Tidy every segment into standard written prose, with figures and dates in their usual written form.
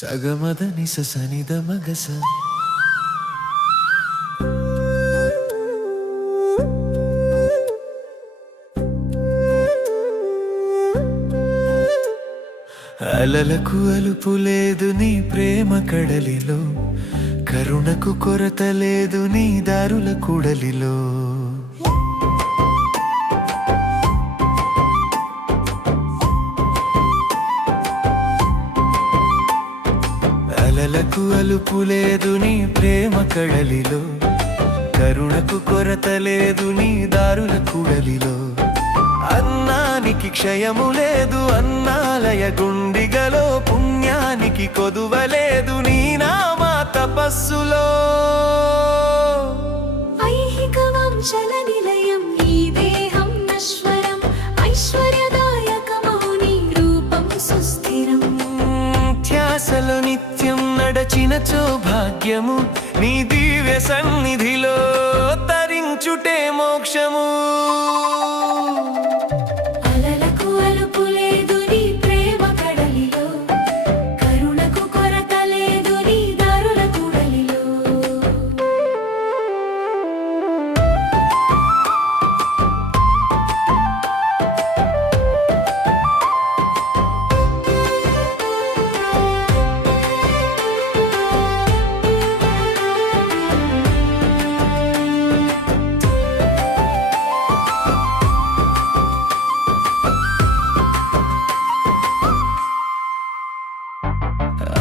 సగమద నిస సనిద మగస అలలకు అలుపు లేదు నీ ప్రేమ కడలిలో, కరుణకు కొరత లేదు నీ దారుల కూడలిలో. అలలకు అలుపు లేదు నీ ప్రేమ కడలిలో, కరుణకు కొరత లేదు నీ దారుల కూడలిలో. అన్నానికి క్షయము లేదు అన్నాలయ గుండిగలో, పుణ్యానికి కొదువలేదు నీ నామా తపస్సులో. ఐహిక వంశల నిలయం ఈ దేహం నశ్వరం, ఐశ్వర్యదాయకమౌ నీ రూపం సుస్థిరం. ధ్యాసలో నిత్యం నడచినచో భాగ్యము, నీ దివ్య సన్నిధిలో తరించుటే మోక్షము. అలలకు అలుపు లేదు నీ ప్రేమ కడలిలో, కరుణకు కొరత లేదు నీ దారుల కూడలిలో.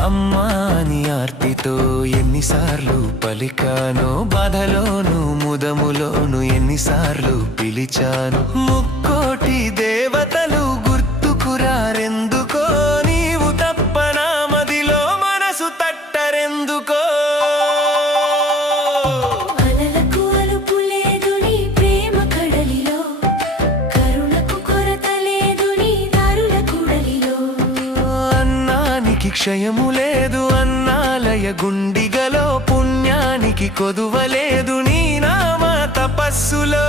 అమ్మా అని ఆర్తితో ఎన్నిసార్లు పలికాను, బాధలోను ముదములోను ఎన్నిసార్లు పిలిచాను. ముక్కోటి దేవతలు గుర్తుకురారెందుకో, నీవు తప్ప నా మదిలో మనసు తట్టరెందుకో. అలలకు అలుపు లేదు నీ ప్రేమ కడలిలో, కరుణకు కొరత లేదు నీ దారుల కూడలిలో. అన్నానికి క్షయము లేదు అన్నాలయ గుండిగలో, పుణ్యానికి కొదువలేదు నీ నామ తపస్సులో.